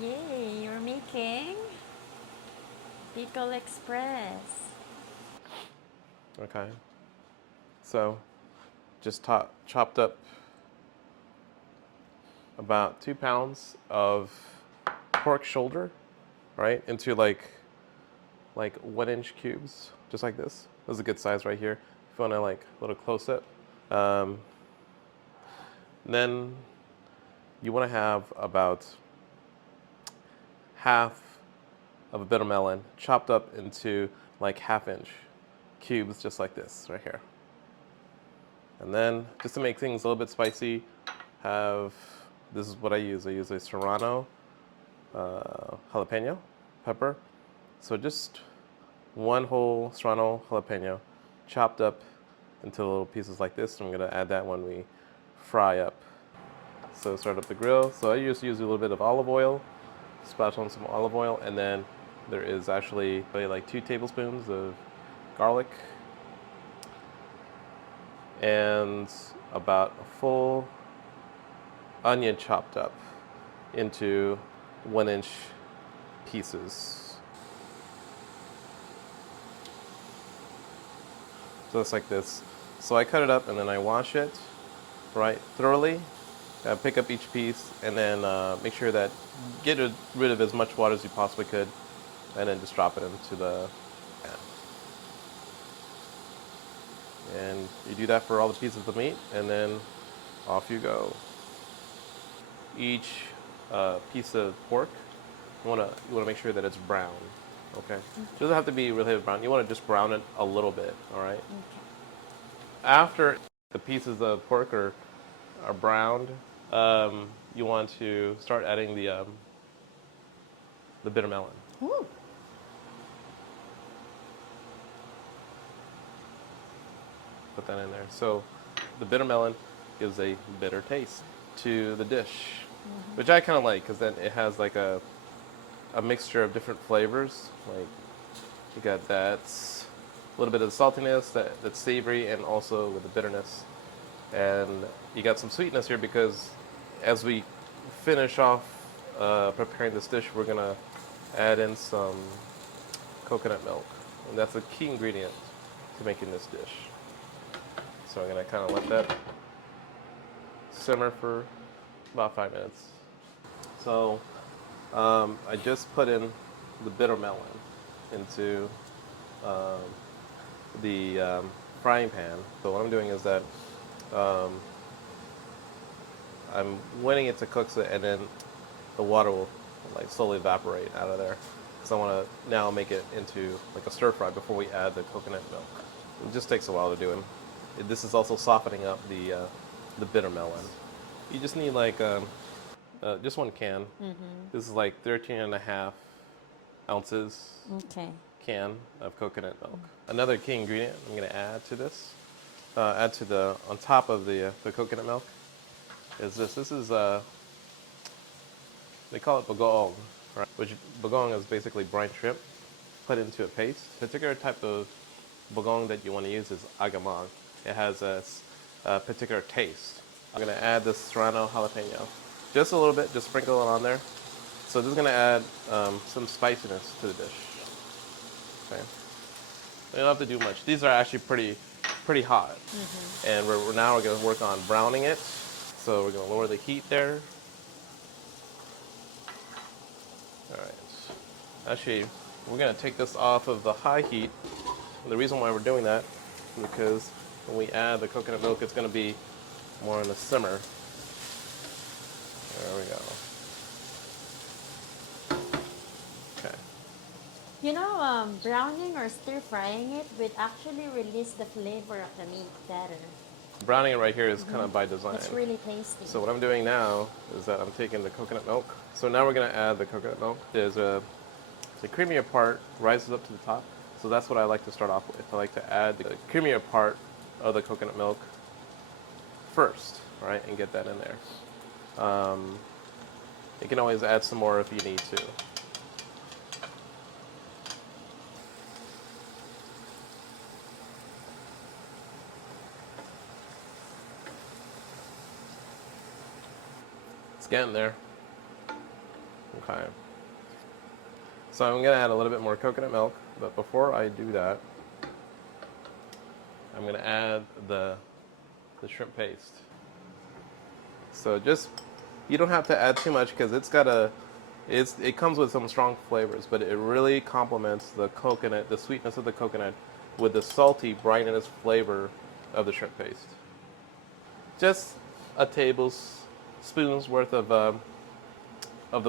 Yay, you're making Pickle Express. Okay. So just chopped up about 2 pounds of pork shoulder, right, into like 1 inch cubes, just like this. This is a good size right here. If you want to like a little close up. Um, then you want to have about half of a bitter melon chopped up into like 1/2 inch cubes, just like this right here. And then just to make things a little bit spicy, have this is what I use. I use a Serrano jalapeno pepper. So just one whole Serrano jalapeno chopped up into little pieces like this. I'm gonna add that when we fry up. So start up the grill. So I just use a little bit of olive oil, splash on some olive oil, and then there is actually like 2 tablespoons of garlic and about a full onion chopped up into 1 inch pieces. Just like this. So I cut it up and then I wash it, right, thoroughly. Pick up each piece and then make sure that get rid of as much water as you possibly could, and then just drop it into the pan. And you do that for all the pieces of meat, and then off you go. Each piece of pork, you wanna make sure that it's brown. Okay, it doesn't have to be really brown. You want to just brown it a little bit. All right. Okay. After the pieces of pork are browned, you want to start adding the bitter melon. Ooh. Put that in there. So the bitter melon gives a bitter taste to the dish, which I kind of like because then it has like a mixture of different flavors. Like you got that little bit of the saltiness, that's savory, and also with the bitterness. And you got some sweetness here because as we finish off preparing this dish, we're gonna add in some coconut milk, and that's a key ingredient to making this dish. So I'm gonna kind of let that simmer for about 5 minutes. So I just put in the bitter melon into um, the frying pan. So what I'm doing is that um, I'm waiting it to cook, so, and then the water will like slowly evaporate out of there. Because I want to now make it into like a stir fry before we add the coconut milk. It just takes a while to do. And this is also softening up the bitter melon. You just need like just 1 can. This is like 13 and a half ounces Okay. can of coconut milk. Another key ingredient I'm going to add to this, add to the on top of the coconut milk, is this. This is they call it bagoong, right? Which bagoong is basically brine shrimp put into a paste. The particular type of bagoong that you want to use is agamang. It has a particular taste. I'm gonna add this serrano jalapeno, just a little bit, just sprinkle it on there. So this is gonna add some spiciness to the dish. Okay, you don't have to do much. These are actually pretty hot, and we're gonna work on browning it. So we're gonna lower the heat there. All right. Actually, we're gonna take this off of the high heat. And the reason why we're doing that is because when we add the coconut milk, it's gonna be more in the simmer. There we go. Okay. Browning or stir frying it would actually release the flavor of the meat better. Browning it right here is kind of by design. It's really tasty. So what I'm doing now is that I'm taking the coconut milk. So now we're gonna add the coconut milk. The creamier part rises up to the top. So that's what I like to start off with. I like to add the creamier part of the coconut milk first, right, and get that in there. You can always add some more if you need to. It's getting there. Okay. So I'm gonna add a little bit more coconut milk, but before I do that, I'm gonna add the shrimp paste. So just, you don't have to add too much because it comes with some strong flavors, but it really complements the coconut, the sweetness of the coconut, with the salty brightness flavor of the shrimp paste. Just a tablespoon's worth of the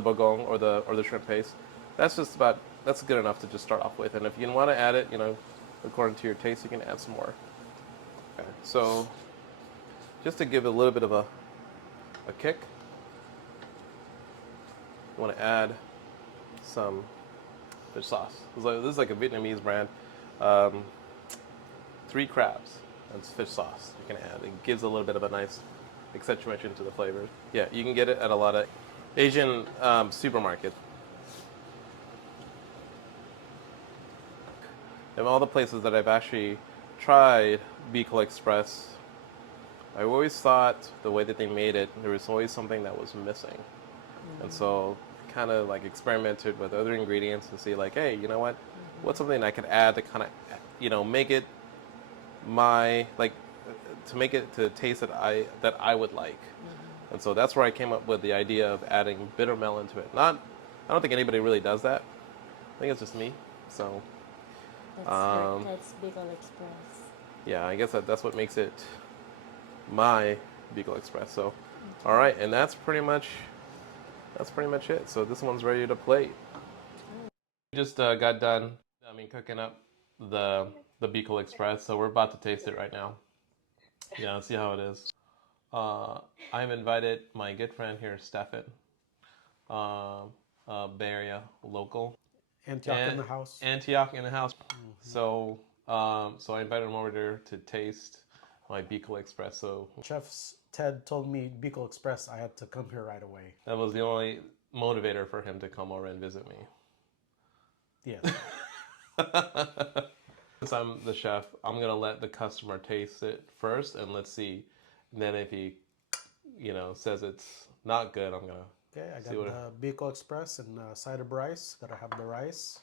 bagong or the shrimp paste. That's good enough to just start off with. And if you want to add it, according to your taste, you can add some more. Okay. So just to give it a little bit of a kick, you want to add some fish sauce. This is like a Vietnamese brand. 3 crabs. That's fish sauce you can add. It gives a little bit of a nice accentuation to the flavors. Yeah, you can get it at a lot of Asian supermarkets. Of all the places that I've actually tried Bicol Express, I always thought the way that they made it, there was always something that was missing. And so kind of like experimented with other ingredients to see like, hey, you know what? What's something I could add to kind of, make it to make it to taste that I would like. And so that's where I came up with the idea of adding bitter melon to it. I don't think anybody really does that. I think it's just me. So That's Bicol Express. yeah, I guess that's what makes it my Bicol Express. So, all right, and that's pretty much it. So this one's ready to plate. We just got done, cooking up the Bicol Express. So we're about to taste it right now. Yeah, let's see how it is. I've invited my good friend here, Stefan, Bay Area local. Antioch in the house. Antioch in the house. So, so I invited him over there to taste my Bicol Express. So Chef Ted told me Bicol Express, I had to come here right away. that was the only motivator for him to come over and visit me. Yes. Since I'm the chef, I'm gonna let the customer taste it first, and let's see. And then if he, says it's not good, I'm gonna. Okay, I got the Bicol Express and a side of rice. Gotta have the rice.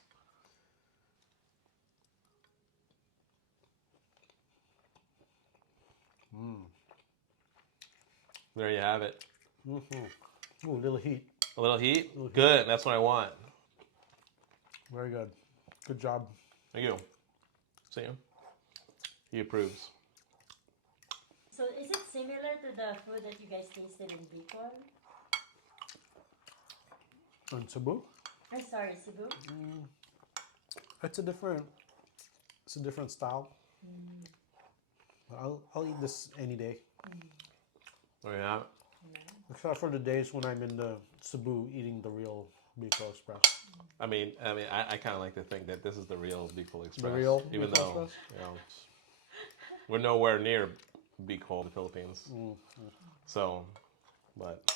There you have it. Ooh, a little heat. A little heat? Good. That's what I want. Very good. Good job. Thank you. See him? He approves. So is it similar to the food that you guys tasted in Bicol? On Cebu? I'm sorry, Cebu? It's a different style. I'll eat this any day. There you have it. Except for the days when I'm in the Cebu eating the real Bicol Express. I kind of like to think that this is the real Bicol Express. The real even Bicol though, Express? we're nowhere near Bicol, the Philippines. So, but